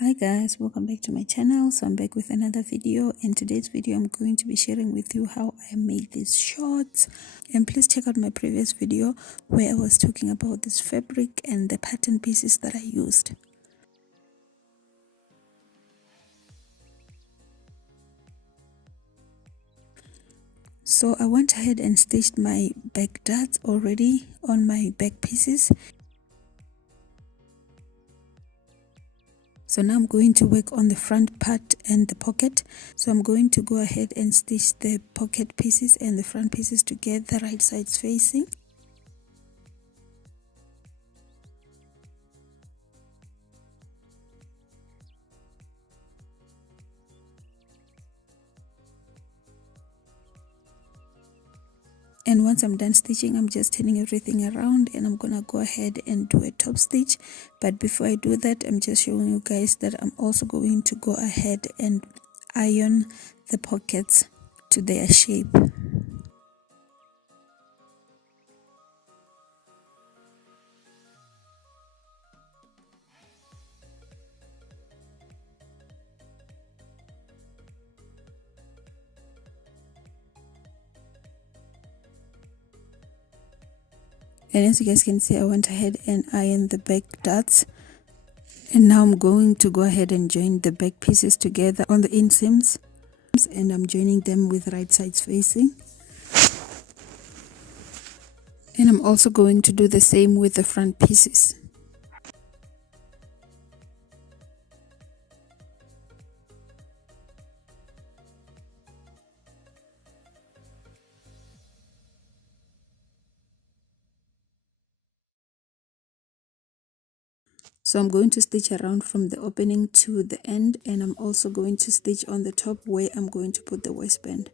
Hi guys, welcome back to my channel. So I'm back with another video, and today's video I'm going to be sharing with you how I made these shorts. And please check out my previous video where I was talking about this fabric and the pattern pieces that I used. So I went ahead and stitched my back darts already on my back pieces. So now I'm going to work on the front part and the pocket. So I'm going to go ahead and stitch the pocket pieces and the front pieces together, right sides facing. And once I'm done stitching, I'm just turning everything around and I'm gonna go ahead and do a top stitch. But before I do that, I'm just showing you guys that I'm also going to go ahead and iron the pockets to their shape. And as you guys can see, I went ahead and ironed the back darts. And now I'm going to go ahead and join the back pieces together on the inseams. And I'm joining them with right sides facing. And I'm also going to do the same with the front pieces. So I'm going to stitch around from the opening to the end, and I'm also going to stitch on the top where I'm going to put the waistband.